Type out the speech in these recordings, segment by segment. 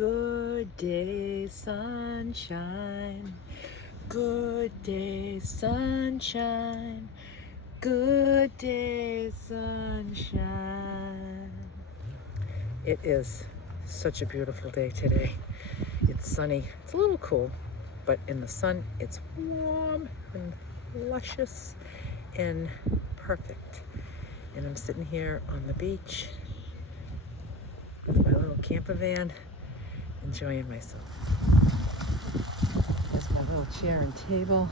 Good day, sunshine. Good day, sunshine. Good day, sunshine. It is such a beautiful day today. It's sunny. It's a little cool, but in the sun, it's warm and luscious and perfect. And I'm sitting here on the beach with my little camper van, enjoying myself. There's my little chair and table.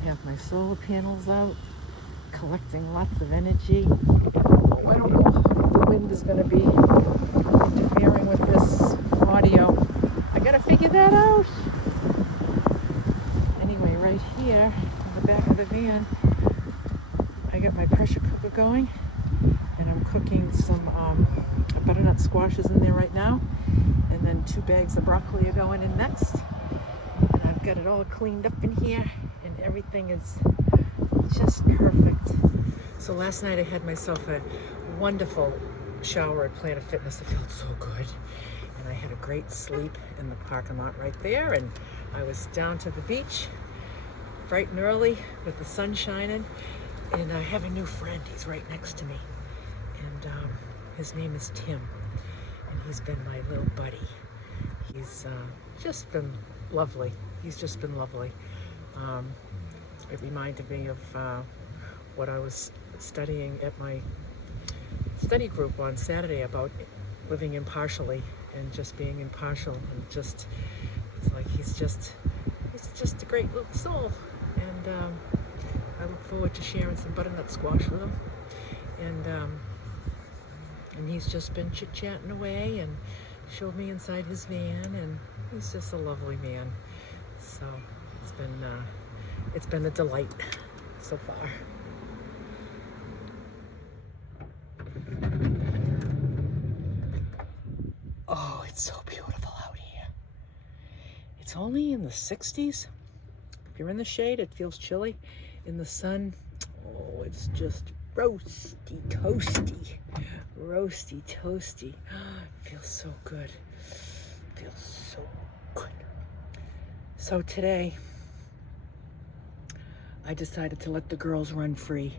I have my solar panels out, collecting lots of energy. Oh, I don't know if the wind is going to be interfering with this audio. I got to figure that out. Anyway, right here in the back of the van, I got my pressure cooker going, and I'm cooking some butternut squashes in there right now, and then 2 bags of broccoli are going in next. And I've got it all cleaned up in here, and everything is just perfect. So last night I had myself a wonderful shower at Planet Fitness. It felt so good, and I had a great sleep in the parking lot right there, and I was down to the beach bright and early with the sun shining, and I have a new friend. He's right next to me, and his name is Tim, and he's been my little buddy. He's just been lovely. He's just been lovely. It reminded me of what I was studying at my study group on Saturday about living impartially and just being impartial, and just, it's like he's just a great little soul, and I look forward to sharing some butternut squash with him, and he's just been chit-chatting away and showed me inside his van, and he's just a lovely man. So it's been a delight so far. Oh, it's so beautiful out here. It's only in the 60s. If you're in the shade, it feels chilly. In the sun, oh, it's just roasty toasty. Roasty toasty. It feels so good. It feels so good. So today, I decided to let the girls run free.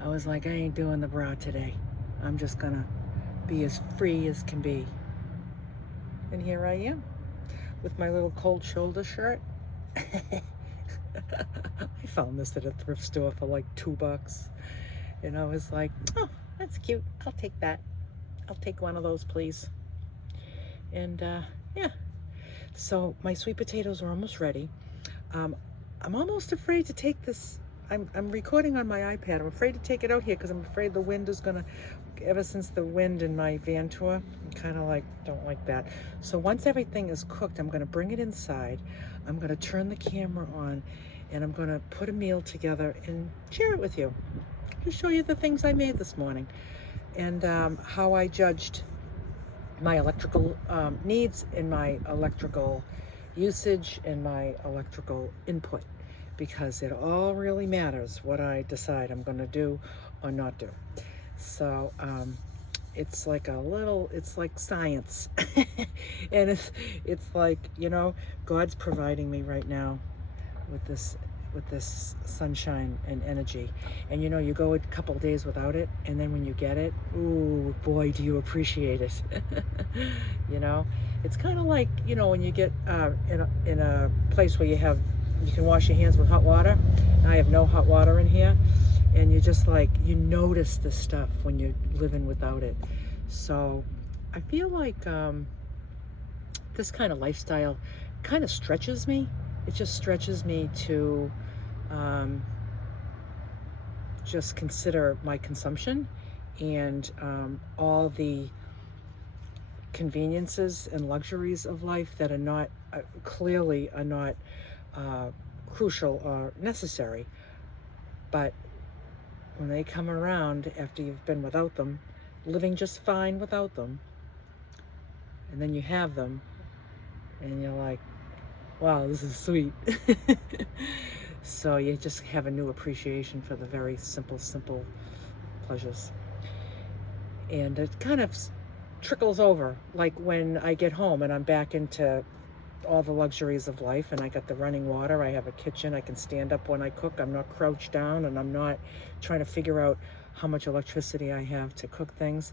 I was like, I ain't doing the bra today. I'm just gonna be as free as can be. And here I am with my little cold shoulder shirt. I found this at a thrift store for like $2. And I was like, oh, that's cute. I'll take that. I'll take one of those, please. And yeah. So my sweet potatoes are almost ready. I'm almost afraid to take this. I'm recording on my iPad. I'm afraid to take it out here because I'm afraid the wind is gonna, ever since the wind in my van tour, I'm kind of like, don't like that. So once everything is cooked, I'm gonna bring it inside. I'm gonna turn the camera on, and I'm gonna put a meal together and share it with you. Just show you the things I made this morning, and how I judged my electrical needs and my electrical usage and my electrical input, because it all really matters what I decide I'm going to do or not do. So it's like it's like science. And it's like, you know, God's providing me right now with this sunshine and energy. And you know, you go a couple days without it, and then when you get it, ooh boy, do you appreciate it. You know, it's kind of like, you know, when you get in a place where you can wash your hands with hot water. I have no hot water in here, and you just like, you notice the stuff when you're living without it. So I feel like this kind of lifestyle kind of stretches me. It just stretches me to just consider my consumption and all the conveniences and luxuries of life that are not clearly are not crucial or necessary. But when they come around after you've been without them, living just fine without them, and then you have them, and you're like, wow, this is sweet. So you just have a new appreciation for the very simple pleasures. And it kind of trickles over, like when I get home and I'm back into all the luxuries of life, and I got the running water, I have a kitchen, I can stand up when I cook, I'm not crouched down, and I'm not trying to figure out how much electricity I have to cook things.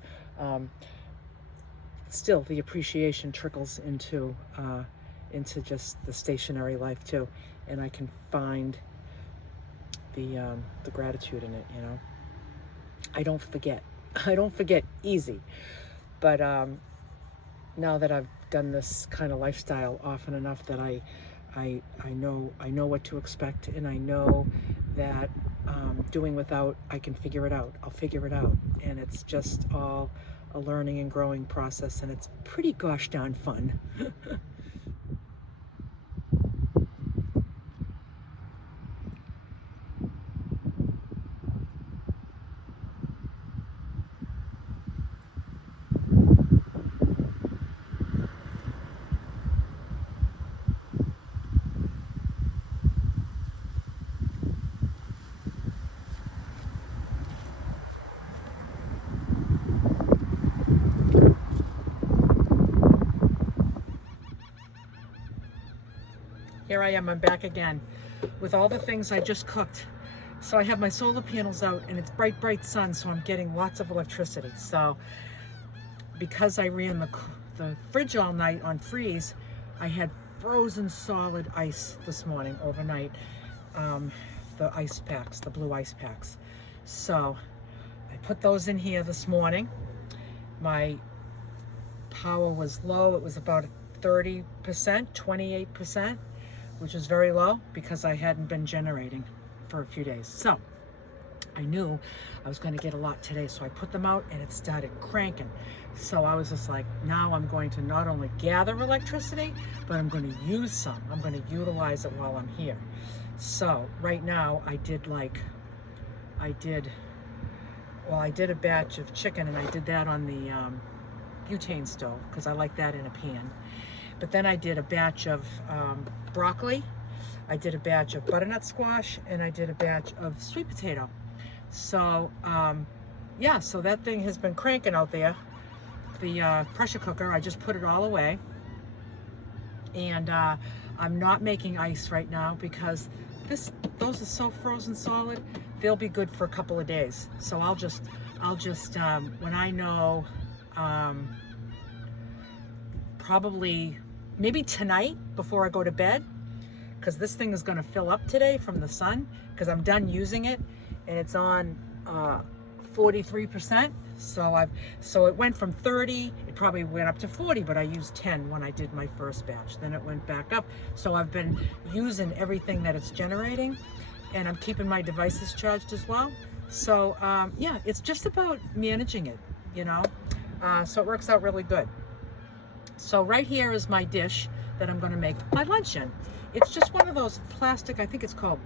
Still, the appreciation trickles into just the stationary life too, and I can find the gratitude in it. I don't forget. I don't forget easy, but now that I've done this kind of lifestyle often enough that I know what to expect, and I know that doing without, I can figure it out. I'll figure it out, and it's just all a learning and growing process, and it's pretty gosh darn fun. Here I am, I'm back again with all the things I just cooked. So I have my solar panels out, and it's bright, bright sun, so I'm getting lots of electricity. So because I ran the fridge all night on freeze, I had frozen solid ice this morning overnight. The ice packs, the blue ice packs. So I put those in here this morning. My power was low. It was about 30%, 28%, which is very low because I hadn't been generating for a few days. So I knew I was going to get a lot today, so I put them out and it started cranking. So I was just like, now I'm going to not only gather electricity, but I'm going to use some. I'm going to utilize it while I'm here. So right now I did a batch of chicken, and I did that on the butane stove because I like that in a pan. But then I did a batch of broccoli, I did a batch of butternut squash, and I did a batch of sweet potato. So yeah, so that thing has been cranking out there. The pressure cooker, I just put it all away, and I'm not making ice right now because those are so frozen solid, they'll be good for a couple of days. So I'll just when I know, probably maybe tonight before I go to bed, because this thing is going to fill up today from the sun because I'm done using it, and it's on 43%. So it went from 30, it probably went up to 40, but I used 10 when I did my first batch. Then it went back up. So I've been using everything that it's generating, and I'm keeping my devices charged as well. So yeah, it's just about managing it, so it works out really good. So right here is my dish that I'm going to make my lunch in. It's just one of those plastic, I think it's called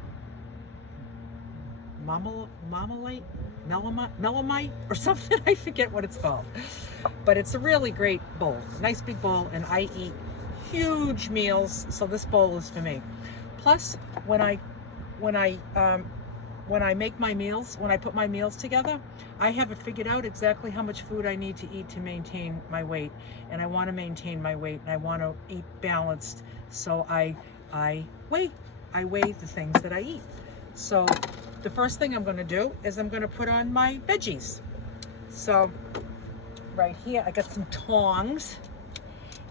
melamite or something. I forget what it's called, but it's a really great bowl, nice big bowl, and I eat huge meals, so this bowl is for me. Plus, when I make my meals, when I put my meals together, I have it figured out exactly how much food I need to eat to maintain my weight, and I want to maintain my weight, and I want to eat balanced, so I weigh the things that I eat. So the first thing I'm going to do is I'm going to put on my veggies. So right here, I got some tongs,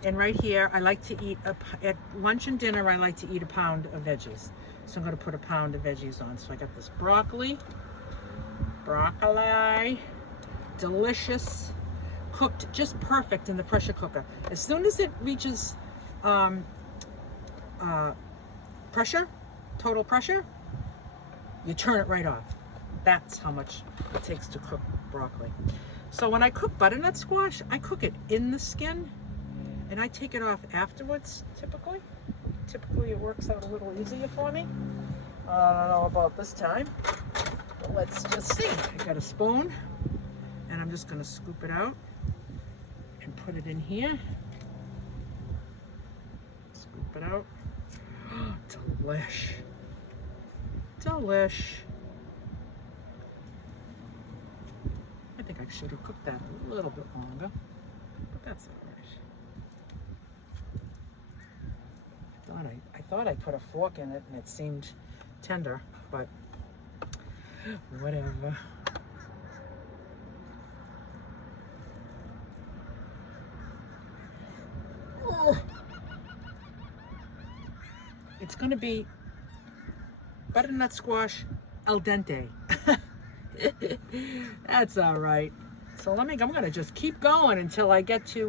and right here, I like to eat, at lunch and dinner, I like to eat a pound of veggies. So I'm going to put a pound of veggies on. So I got this broccoli, delicious, cooked just perfect in the pressure cooker. As soon as it reaches pressure, total pressure, you turn it right off. That's how much it takes to cook broccoli. So when I cook butternut squash, I cook it in the skin, and I take it off afterwards, typically. Typically it works out a little easier for me. I don't know about this time, but let's just see. I got a spoon, and I'm just going to scoop it out and put it in here. Scoop it out. Oh, delish. Delish. I think I should have cooked that a little bit longer. That's all right. I thought I put a fork in it and it seemed tender, but whatever. Oh. It's going to be butternut squash al dente. That's all right. So I'm going to just keep going until I get to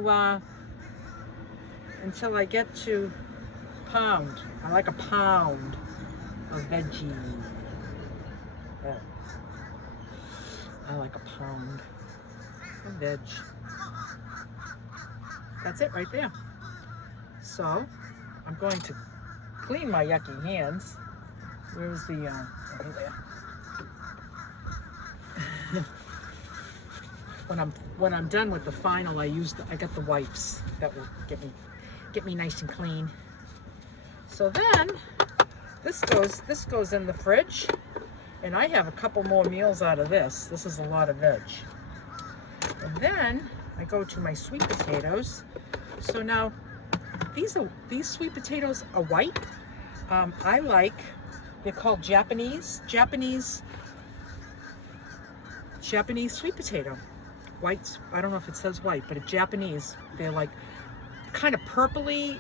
pound. I like a pound of veggie. Yeah. I like a pound of veg. That's it right there. So I'm going to clean my yucky hands. Where's the over there? When I'm done with the final, I got the wipes that will get me nice and clean. So then this goes in the fridge, and I have a couple more meals out of this. This is a lot of veg. And then I go to my sweet potatoes. So now these sweet potatoes are white. They're called Japanese sweet potato. Whites, I don't know if it says white, but it's Japanese. They're like kind of purpley,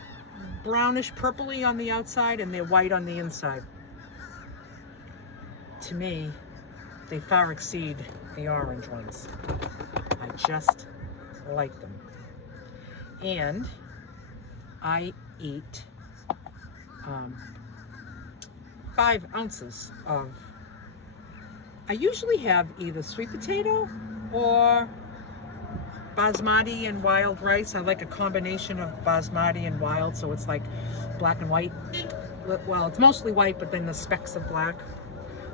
brownish purpley on the outside, and they're white on the inside. To me, they far exceed the orange ones. I just like them. And I eat 5 ounces of, I usually have either sweet potato or basmati and wild rice. I like a combination of basmati and wild, so it's like black and white. Well, it's mostly white, but then the specks of black.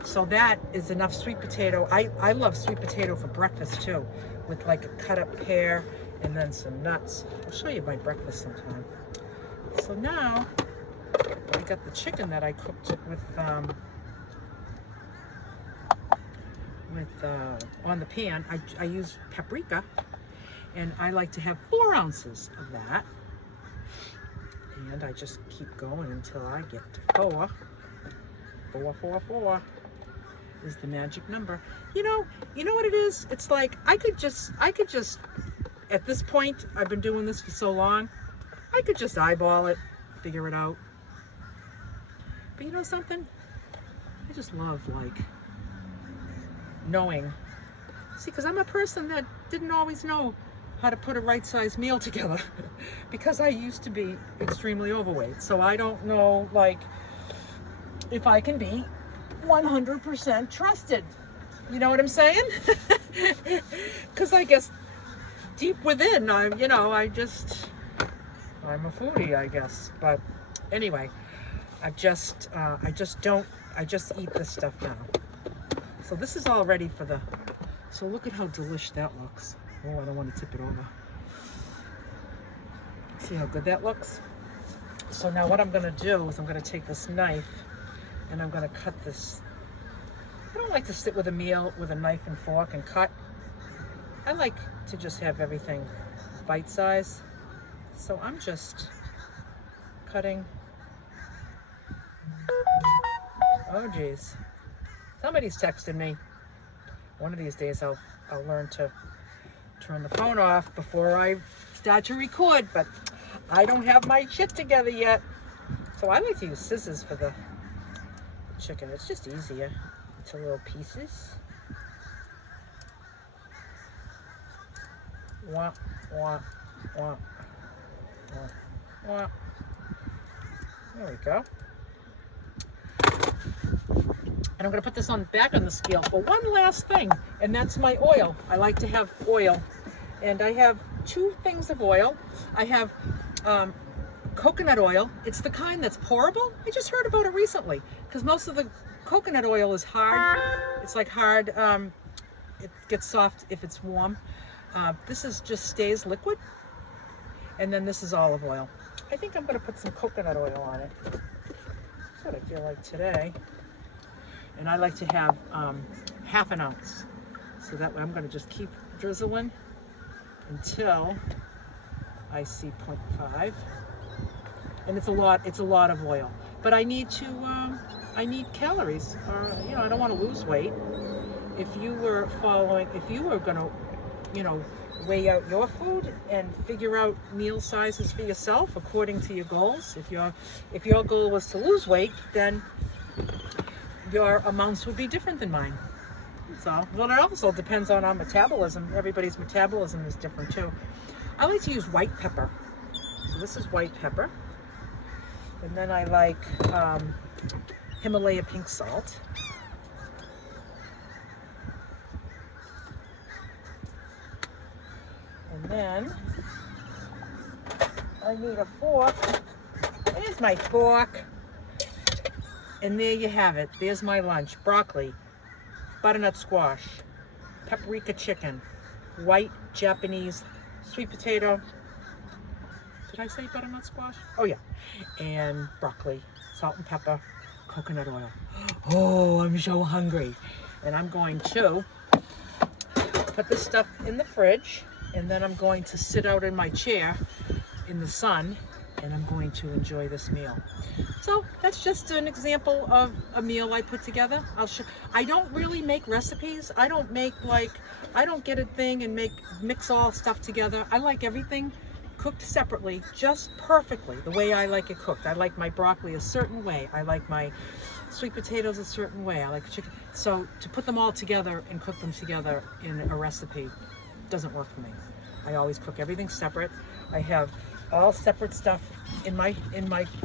So that is enough sweet potato. I love sweet potato for breakfast too, with like a cut up pear and then some nuts. I'll show you my breakfast sometime. So now I got the chicken that I cooked with on the pan. I use paprika, and I like to have 4 ounces of that. And I just keep going until I get to 4. 4 is the magic number. You know what it is? It's like I could just at this point, I've been doing this for so long, I could just eyeball it, figure it out. But you know something? I just love like knowing. See, because I'm a person that didn't always know how to put a right size meal together because I used to be extremely overweight. So I don't know like if I can be 100% trusted. You know what I'm saying? Because I guess deep within, I'm a foodie, I guess. But anyway, I just eat this stuff now. So this is all ready for so look at how delish that looks. Oh, I don't want to tip it over. See how good that looks? So now what I'm going to do is I'm going to take this knife and I'm going to cut this. I don't like to sit with a meal with a knife and fork and cut. I like to just have everything bite size. So I'm just cutting. Oh geez. Somebody's texting me. One of these days I'll learn to turn the phone off before I start to record, but I don't have my shit together yet. So I like to use scissors for the chicken. It's just easier. Into little pieces. Wah, wah, wah, wah, wah. There we go. And I'm going to put this back on the scale for one last thing, and that's my oil. I like to have oil, and I have 2 things of oil. I have coconut oil. It's the kind that's pourable. I just heard about it recently because most of the coconut oil is hard. It's like hard. It gets soft if it's warm. This just stays liquid, and then this is olive oil. I think I'm going to put some coconut oil on it. That's what I feel like today. And I like to have half an ounce. So that way I'm going to just keep drizzling until I see 0.5, and it's a lot of oil. But I need I need calories. You know, I don't want to lose weight. If you were gonna, you know, weigh out your food and figure out meal sizes for yourself according to your goals. If your goal was to lose weight, then your amounts would be different than mine. So, well, it also depends on our metabolism. Everybody's metabolism is different too. I like to use white pepper. So this is white pepper. And then I like Himalaya pink salt. And then I need a fork. There's my fork. And there you have it. There's my lunch. Broccoli, butternut squash, paprika chicken, white Japanese sweet potato. Did I say butternut squash? Oh yeah. And broccoli, salt and pepper, coconut oil. Oh, I'm so hungry. And I'm going to put this stuff in the fridge, and then I'm going to sit out in my chair in the sun, and I'm going to enjoy this meal. So that's just an example of a meal I put together. I don't really make recipes. I don't get a thing and mix all stuff together. I like everything cooked separately, just perfectly, the way I like it cooked. I like my broccoli a certain way. I like my sweet potatoes a certain way. I like chicken. So to put them all together and cook them together in a recipe doesn't work for me. I always cook everything separate. I have all separate stuff in my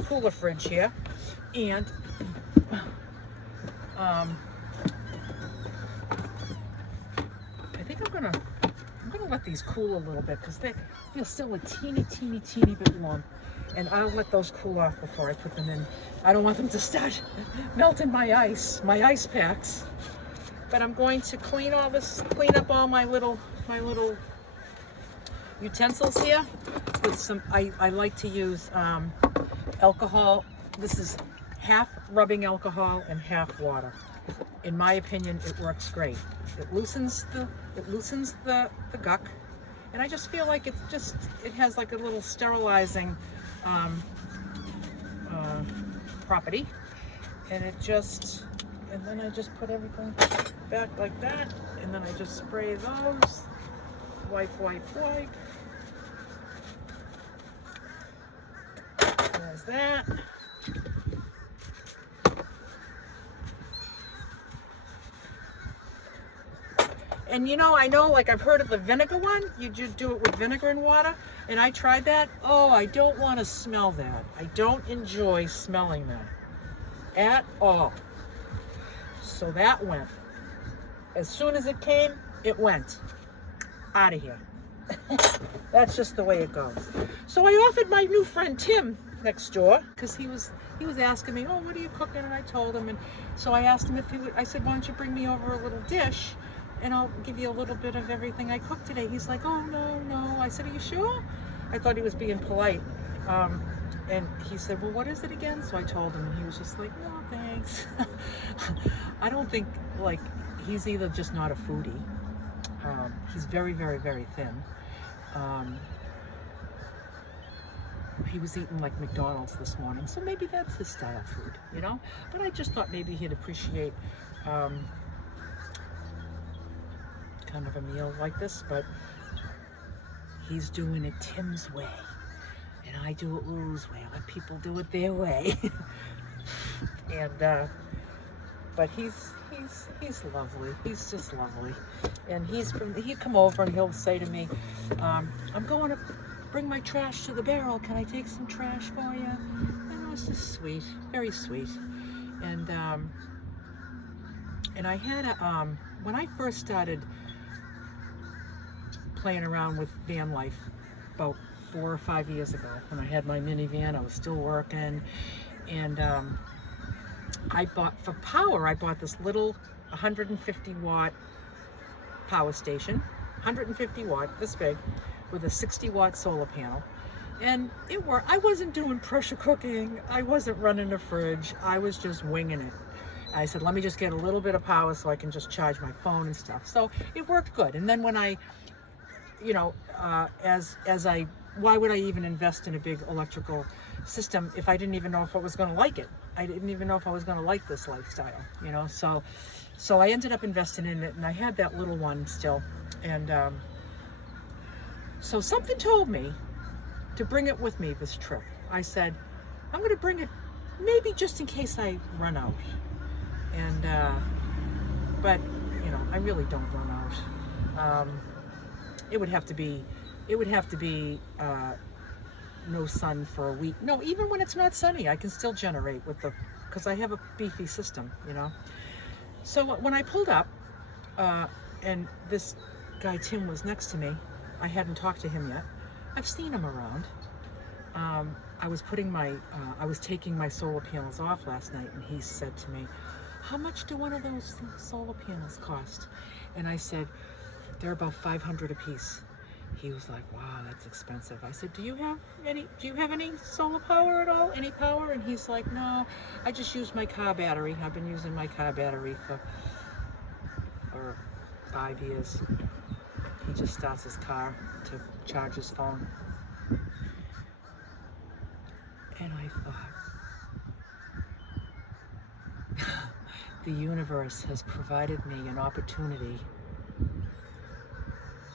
cooler fridge here, and I think I'm gonna let these cool a little bit because they feel still a teeny bit warm, and I'll let those cool off before I put them in. I don't want them to start melting my ice packs. But I'm going to clean up all my little utensils here with some, I like to use alcohol. This is half rubbing alcohol and half water. In my opinion, it works great. It loosens the guck, and I just feel like it has like a little sterilizing property, and then I just put everything back like that, and then I just spray those. Wipe. There's that. And you know, I know, like, I've heard of the vinegar one. You just do it with vinegar and water, and I tried that. Oh, I don't want to smell that. I don't enjoy smelling that at all. So that went. As soon as it came, it went. Out of here. That's just the way it goes. So I offered my new friend Tim next door, because he was asking me, oh, what are you cooking? And I told him, and so I asked him if he would. I said, why don't you bring me over a little dish, and I'll give you a little bit of everything I cooked today. He's like, oh, no. I said, are you sure? I thought he was being polite, and he said, well, what is it again? So I told him, and he was just like, no, thanks. I don't think, like, he's either just not a foodie. He's very thin. He was eating like McDonald's this morning, so maybe that's his style food, you know? But I just thought maybe he'd appreciate kind of a meal like this, but he's doing it Tim's way, and I do it Lulu's way. I let people do it their way. And but he's lovely. He's just lovely. And he'd come over and he'll say to me, I'm going to bring my trash to the barrel. Can I take some trash for you? And it was just sweet, very sweet. And I had when I first started playing around with Vanlife about 4 or 5 years ago, when I had my minivan, I was still working, and I bought this little 150 watt power station, 150 watt, this big, with a 60 watt solar panel. And it worked. I wasn't doing pressure cooking. I wasn't running a fridge. I was just winging it. I said, let me just get a little bit of power so I can just charge my phone and stuff. So it worked good. And then when I, you know, as I why would I even invest in a big electrical system if I didn't even know if I was going to like it? I didn't even know if I was going to like this lifestyle, you know? So I ended up investing in it, and I had that little one still. And so something told me to bring it with me this trip. I said, I'm going to bring it maybe just in case I run out. And, but, you know, I really don't run out. It would have to be no sun for a week. No, even when it's not sunny, I can still generate with because I have a beefy system, you know. So when I pulled up, and this guy Tim was next to me, I hadn't talked to him yet. I've seen him around. I was taking my solar panels off last night, and he said to me, how much do one of those solar panels cost? And I said, they're about $500 a piece. He was like, wow, that's expensive. I said, do you have any solar power at all? Any power? And he's like, no, I just use my car battery. I've been using my car battery for 5 years. He just starts his car to charge his phone. And I thought, the universe has provided me an opportunity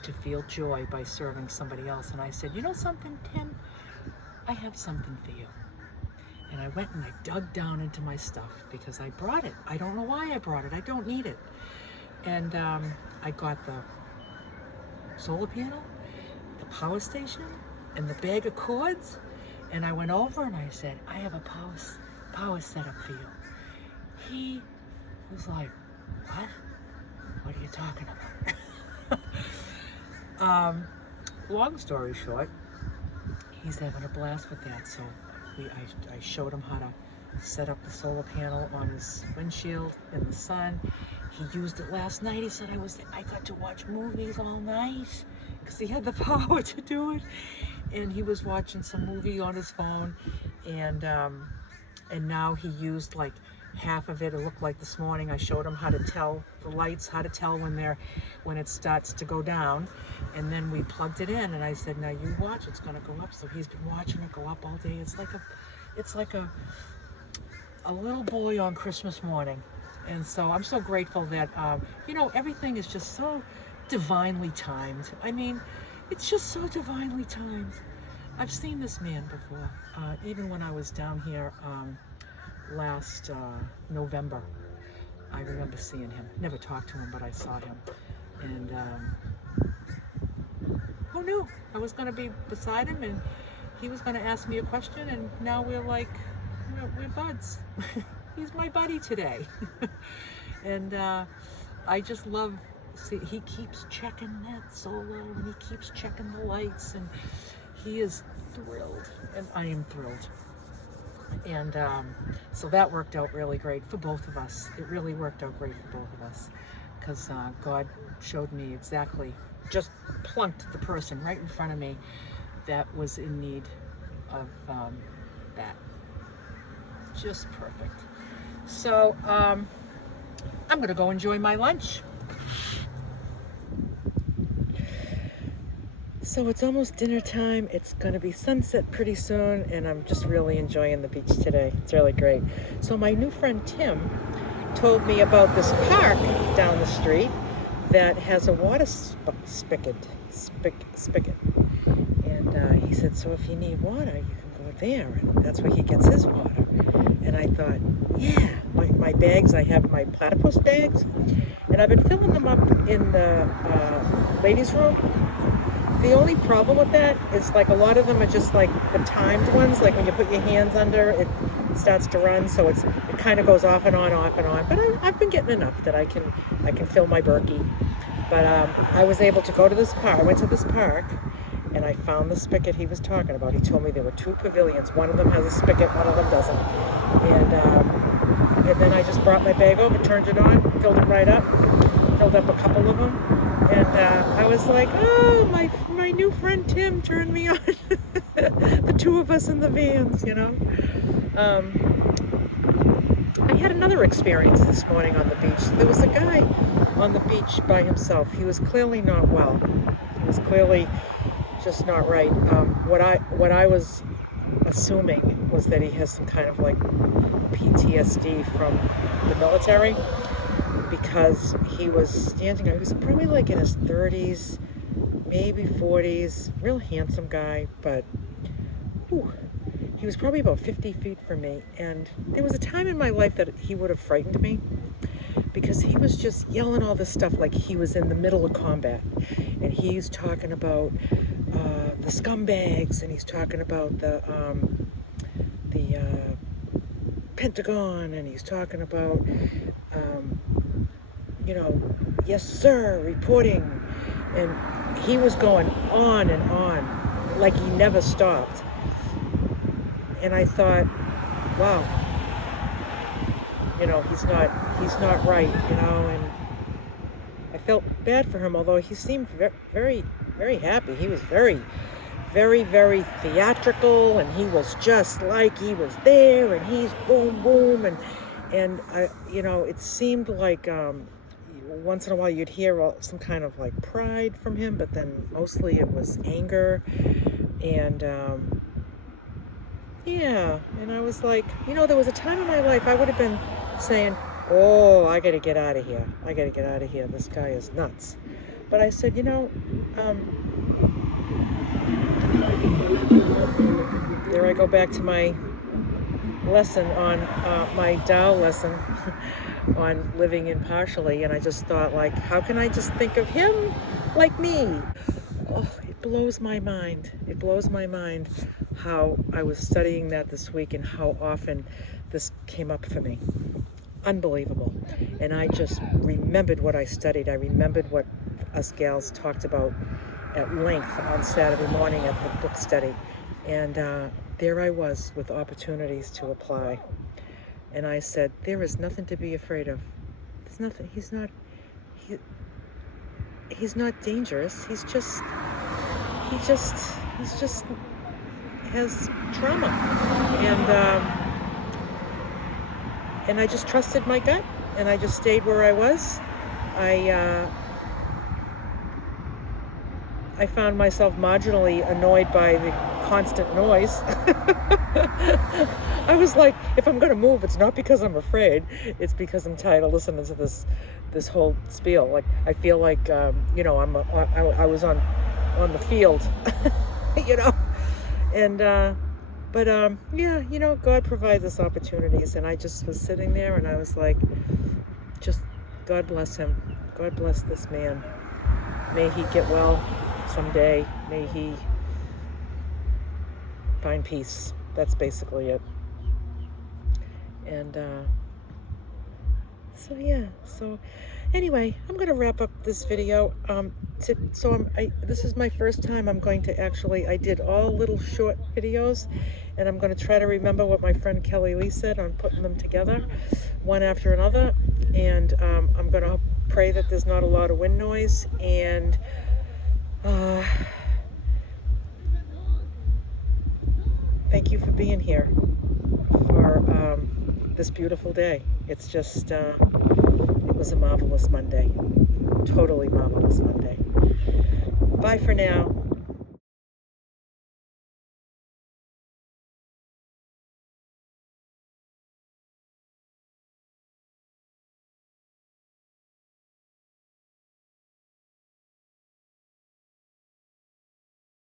to feel joy by serving somebody else. And I said, you know something, Tim? I have something for you. And I went and I dug down into my stuff because I brought it. I don't know why I brought it. I don't need it. And I got the solar panel, the power station, and the bag of cords. And I went over and I said, I have a power setup for you. He was like, what? What are you talking about? Long story short, he's having a blast with that. So I showed him how to set up the solar panel on his windshield in the sun. He used it last night. He said I got to watch movies all night because he had the power to do it. And he was watching some movie on his phone, and now he used like half of it. It looked like this morning I showed him how to tell the lights, how to tell when it starts to go down, and then we plugged it in, and I said, now you watch, it's going to go up. So he's been watching it go up all day. It's like a little boy on Christmas morning. And so I'm so grateful that you know, everything is just so divinely timed. I mean, it's just so divinely timed. I've seen this man before, even when I was down here last November. I remember seeing him. Never talked to him, but I saw him. And who knew? I was going to be beside him, and he was going to ask me a question, and now we're buds. He's my buddy today. And I just love, he keeps checking that solar, and he keeps checking the lights, and he is thrilled, and I am thrilled. And so that worked out really great for both of us. It really worked out great for both of us, because God showed me exactly, just plunked the person right in front of me that was in need of that. Just perfect. So I'm gonna go enjoy my lunch. So it's almost dinner time. It's gonna be sunset pretty soon, and I'm just really enjoying the beach today. It's really great. So my new friend Tim told me about this park down the street that has a water spigot. And he said, so if you need water, you can go there, and that's where he gets his water. And I thought, yeah, my bags, I have my platypus bags, and I've been filling them up in the ladies' room. The only problem with that is, like, a lot of them are just like the timed ones, like when you put your hands under, it starts to run, so it kind of goes off and on, off and on. But I've been getting enough that I can fill my Berkey. But I was able to go to this park. I went to this park, and I found the spigot he was talking about. He told me there were 2 pavilions. One of them has a spigot, one of them doesn't. And then I just brought my bag over, turned it on, filled it right up, filled up a couple of them. And I was like, oh, my new friend Tim turned me on. The 2 of us in the vans, you know. I had another experience this morning on the beach. There was a guy on the beach by himself. He was clearly not well. He was clearly just not right. What I was assuming was that he has some kind of like PTSD from the military, because he was standing, he was probably like in his 30s, maybe 40s, real handsome guy, but whew, he was probably about 50 feet from me. And there was a time in my life that he would have frightened me, because he was just yelling all this stuff like he was in the middle of combat. And he's talking about the scumbags, and he's talking about the Pentagon, and he's talking about, you know, yes sir, reporting. And he was going on and on like he never stopped. And I thought, wow, you know, he's not right, you know. And I felt bad for him, although he seemed very, very happy. He was very, very, very theatrical, and he was just like he was there, and he's boom, boom, and I, you know, it seemed like once in a while you'd hear some kind of like pride from him, but then mostly it was anger. And yeah, and I was like, you know, there was a time in my life I would have been saying, oh, I gotta get out of here. I gotta get out of here. This guy is nuts. But I said, you know, there I go back to my lesson on, my Tao lesson on living impartially. And I just thought, like, how can I just think of him like me? Oh, it blows my mind. It blows my mind how I was studying that this week and how often this came up for me. Unbelievable. And I just remembered what I studied. I remembered what us gals talked about at length on Saturday morning at the book study. And there I was with opportunities to apply. And I said, there is nothing to be afraid of. There's nothing. He's not dangerous. He just has trauma. And I just trusted my gut, and I just stayed where I was. I found myself marginally annoyed by the constant noise. I was like, if I'm going to move, it's not because I'm afraid. It's because I'm tired of listening to this whole spiel. Like, I feel like, you know, I was on the field, you know. And but yeah, you know, God provides us opportunities, and I just was sitting there, and I was like, just God bless him. God bless this man. May he get well someday. May he find peace. That's basically it. And so yeah, so anyway, I'm going to wrap up this video. This is my first time I'm going to actually, I did all little short videos, and I'm going to try to remember what my friend Kelly Lee said on putting them together one after another. And I'm going to pray that there's not a lot of wind noise. And thank you for being here for this beautiful day. It's just, it was a marvelous Monday. Totally marvelous Monday. Bye for now.